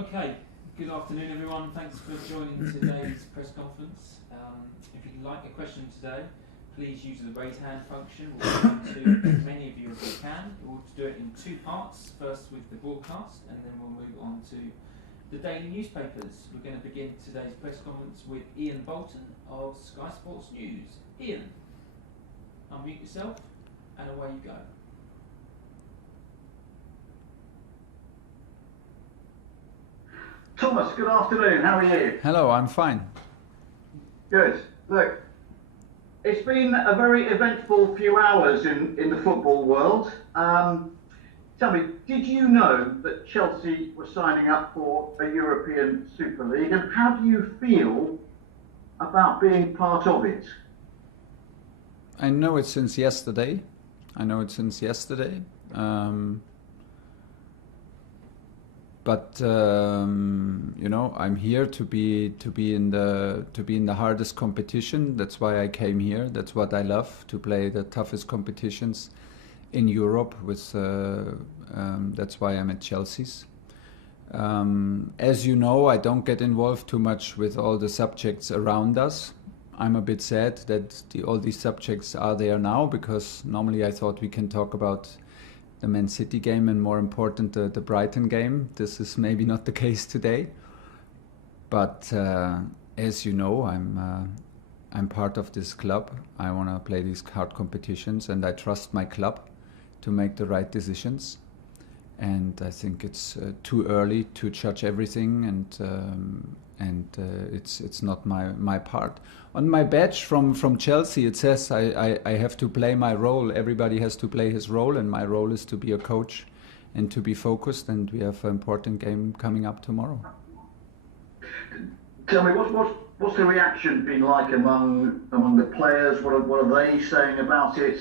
Okay, good afternoon everyone. Thanks for joining today's press conference. If you'd like a question today, please use the raise hand function. We'll get to as many of you as we can. We'll do it in two parts, first with the broadcast and then we'll move on to the daily newspapers. We're going to begin today's press conference with Ian Bolton of Sky Sports News. Ian, unmute yourself and away you go. Thomas, good afternoon. How are you? Hello, I'm fine. Good. Look, it's been a very eventful few hours in the football world. Tell me, did you know that Chelsea were signing up for a European Super League, and how do you feel about being part of it? I know it since yesterday. But you know, I'm here to be in the hardest competition. That's why I came here. That's what I love, to play the toughest competitions in Europe. That's why I'm at Chelsea's. As you know, I don't get involved too much with all the subjects around us. I'm a bit sad that all these subjects are there now, because normally I thought we can talk about the Man City game and, more important, the Brighton game. This is maybe not the case today, but as you know, I'm part of this club. I want to play these hard competitions, and I trust my club to make the right decisions. And I think it's too early to judge everything, and it's not my part. On my badge from Chelsea, it says I have to play my role. Everybody has to play his role, and my role is to be a coach and to be focused. And we have an important game coming up tomorrow. Tell me, what's the reaction been like among the players? What are they saying about it?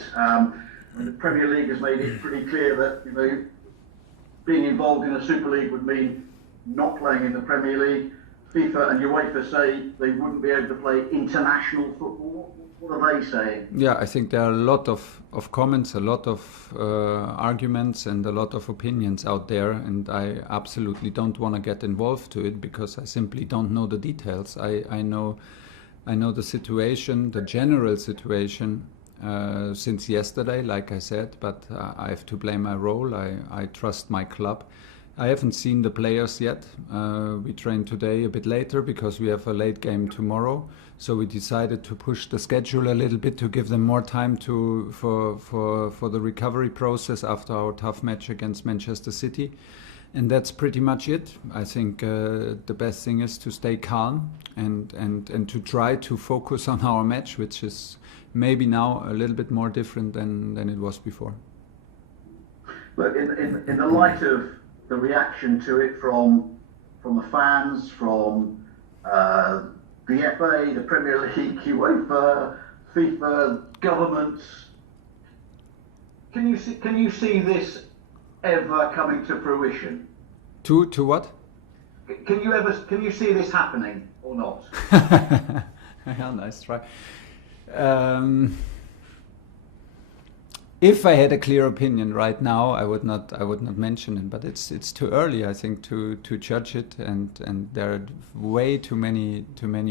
The Premier League has made it pretty clear that being involved in a Super League would mean not playing in the Premier League. FIFA and UEFA say they wouldn't be able to play international football. What are they saying? Yeah, I think there are a lot of comments, a lot of arguments, and a lot of opinions out there, and I absolutely don't want to get involved to it, because I simply don't know the details. I know the situation, the general situation, since yesterday, like I said, but I have to play my role. I trust my club. I haven't seen the players yet. We trained today a bit later because we have a late game tomorrow. So we decided to push the schedule a little bit to give them more time for the recovery process after our tough match against Manchester City. And that's pretty much it. I think the best thing is to stay calm and to try to focus on our match, which is maybe now a little bit more different than it was before. Look, in the light of the reaction to it from the fans, from the FA, the Premier League, UEFA, FIFA, governments, can you see this ever coming to fruition? To what? Can you see this happening or not? Yeah, nice try. If I had a clear opinion right now, I would not mention it. But it's too early, I think, to judge it, and there are way too many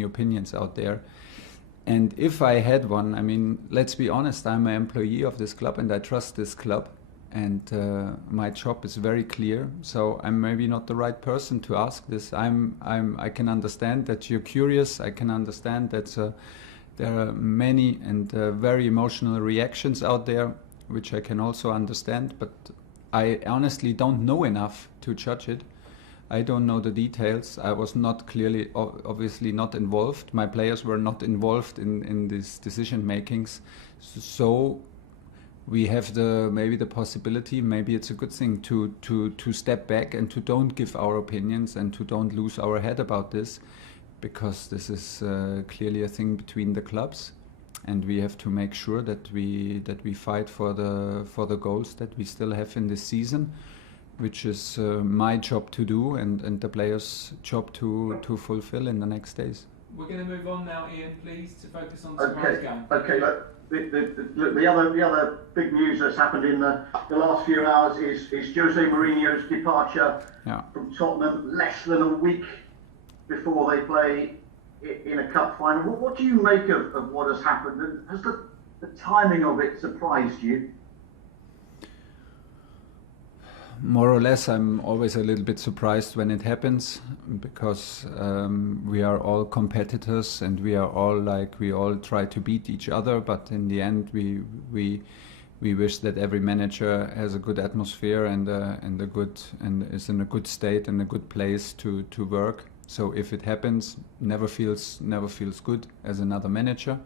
opinions out there. And if I had one, I mean, let's be honest, I'm an employee of this club and I trust this club, and my job is very clear. So I'm maybe not the right person to ask this. I can understand that you're curious. I can understand that there are many and very emotional reactions out there, which I can also understand, but I honestly don't know enough to judge it. I don't know the details. I was not clearly, obviously not involved. My players were not involved in these decision makings. So we have maybe the possibility, maybe it's a good thing to step back and to don't give our opinions and to don't lose our head about this, because this is clearly a thing between the clubs. And we have to make sure that we fight for the goals that we still have in this season, which is my job to do and the players' job to fulfill in the next days. We're going to move on now, Ian, please, to focus on tomorrow's game. Okay, the other big news that's happened in the last few hours is Jose Mourinho's departure from Tottenham less than a week before they play in a cup final. What do you make of what has happened? Has the timing of it surprised you? More or less, I'm always a little bit surprised when it happens, because we are all competitors and we all try to beat each other. But in the end, we wish that every manager has a good atmosphere and is in a good state and a good place to work. So if it happens, never feels good as another manager.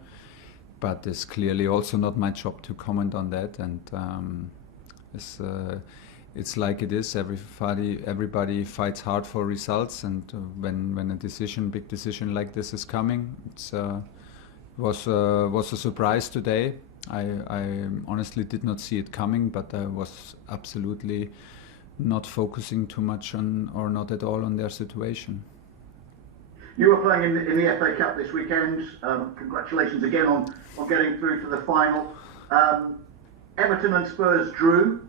But it's clearly also not my job to comment on that, and it's like it is. Everybody fights hard for results, and when a big decision like this is coming, was a surprise today. I honestly did not see it coming, but I was absolutely not focusing too much on, or not at all, on their situation. You were playing in the FA Cup this weekend. Congratulations again on getting through to the final. Everton and Spurs drew.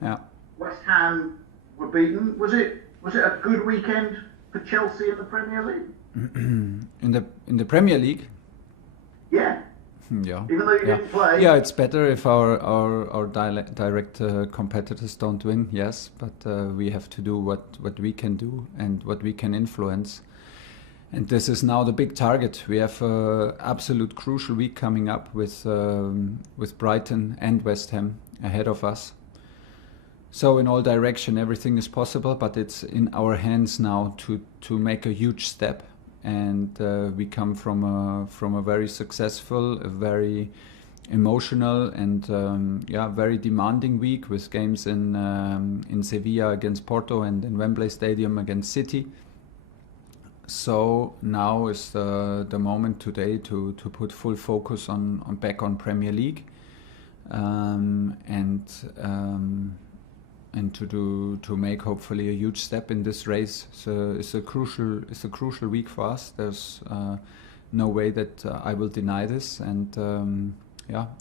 Yeah. West Ham were beaten. Was it a good weekend for Chelsea in the Premier League? in the Premier League? Yeah. Yeah. Even though you didn't play. Yeah, it's better if our direct competitors don't win. Yes, but we have to do what we can do and what we can influence. And this is now the big target. We have an absolute crucial week coming up with Brighton and West Ham ahead of us. So in all direction, everything is possible, but it's in our hands now to make a huge step. And we come from a very successful, a very emotional, and very demanding week with games in Sevilla against Porto and in Wembley Stadium against City. So now is the moment today to put full focus back on Premier League, and to make hopefully a huge step in this race. So it's a crucial week for us. There's no way that I will deny this, and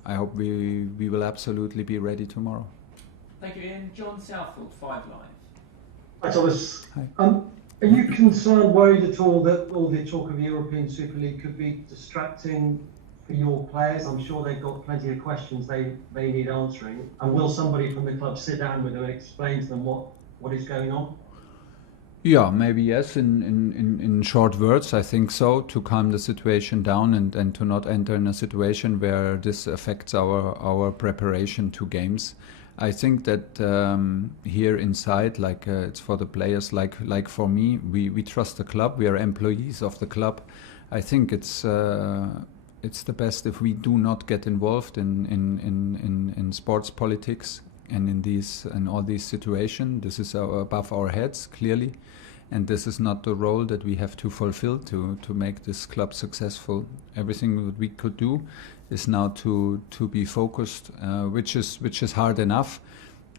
I hope we will absolutely be ready tomorrow. Thank you, Ian. John Southfield, 5 Live. Hi, Thomas. Hi. Are you concerned, worried at all that all the talk of the European Super League could be distracting for your players? I'm sure they've got plenty of questions they need answering. And will somebody from the club sit down with them and explain to them what is going on? Yeah, maybe yes. In short words, I think so, to calm the situation down and to not enter in a situation where this affects our preparation to games. I think that here inside, it's for the players, like for me, we trust the club. We are employees of the club. I think it's the best if we do not get involved in sports politics and in all these situations. This is above our heads, clearly, and this is not the role that we have to fulfill to make this club successful. Everything that we could do is now to be focused, which is hard enough.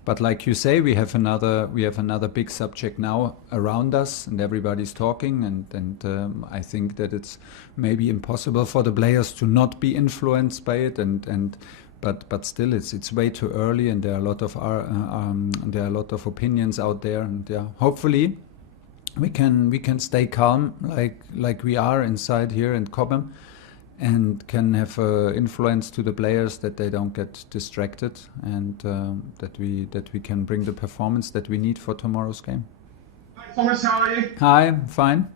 But like you say, we have another big subject now around us, and everybody's talking. And I think that it's maybe impossible for the players to not be influenced by it. But still, it's way too early, and there are a lot of opinions out there. And hopefully, we can stay calm, like we are inside here in Cobham, and can have influence to the players that they don't get distracted, and that we can bring the performance that we need for tomorrow's game. Hi Thomas, how are you? Hi, I'm fine.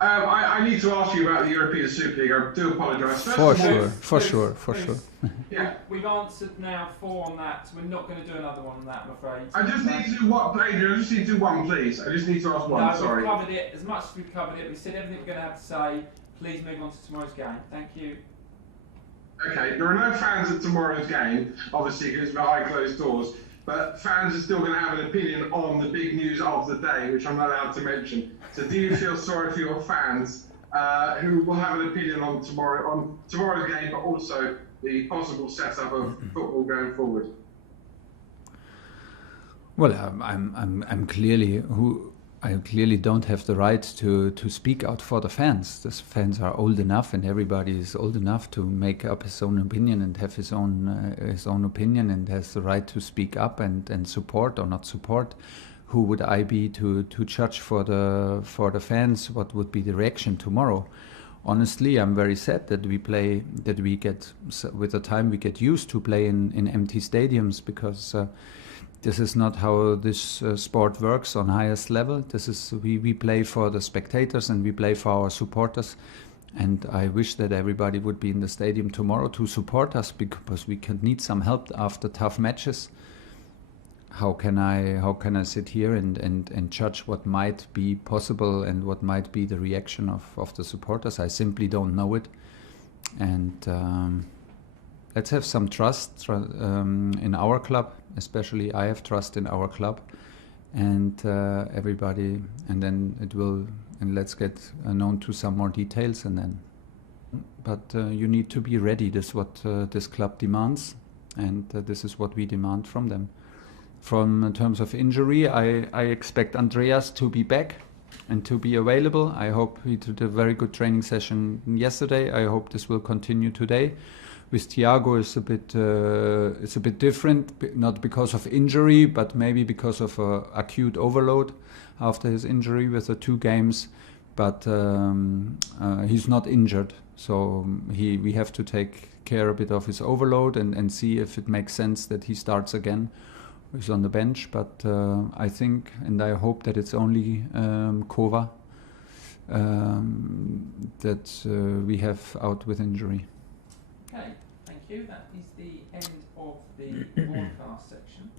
I need to ask you about the European Super League. I do apologise. For sure. Yeah. We've answered now 4 on that. We're not going to do another one on that, I'm afraid. I just need to do one, Adrian. I just need to do one, please. I just need to ask one. Sorry. We've covered it as much as we've covered it. We said everything we're going to have to say. Please move on to tomorrow's game. Thank you. Okay, there are no fans at tomorrow's game, obviously, because it's behind closed doors. But fans are still going to have an opinion on the big news of the day, which I'm not allowed to mention. So do you feel sorry for your fans who will have an opinion on tomorrow's game, but also the possible setup of football going forward? Well, I'm clearly I clearly don't have the right to speak out for the fans. The fans are old enough, and everybody is old enough to make up his own opinion and have his own opinion, and has the right to speak up and support or not support. Who would I be to judge for the fans what would be the reaction tomorrow? Honestly, I'm very sad that we get with the time we get used to play in empty stadiums, because this is not how this sport works on highest level. This is we play for the spectators and we play for our supporters, and I wish that everybody would be in the stadium tomorrow to support us, because we can need some help after tough matches. How can I sit here and judge what might be possible and what might be the reaction of the supporters? I simply don't know it, and let's have some trust in our club. Especially I have trust in our club, and everybody, and then let's get known to some more details, and then. But you need to be ready. This is what this club demands, and this is what we demand from them. In terms of injury, I expect Andreas to be back and to be available. I hope he did a very good training session yesterday. I hope this will continue today. With Thiago, it's a bit different, not because of injury, but maybe because of acute overload after his injury with the 2 games. But he's not injured, so we have to take care a bit of his overload and see if it makes sense that he starts again. He's on the bench, but I think and I hope that it's only Kova that we have out with injury. Okay, thank you. That is the end of the broadcast section.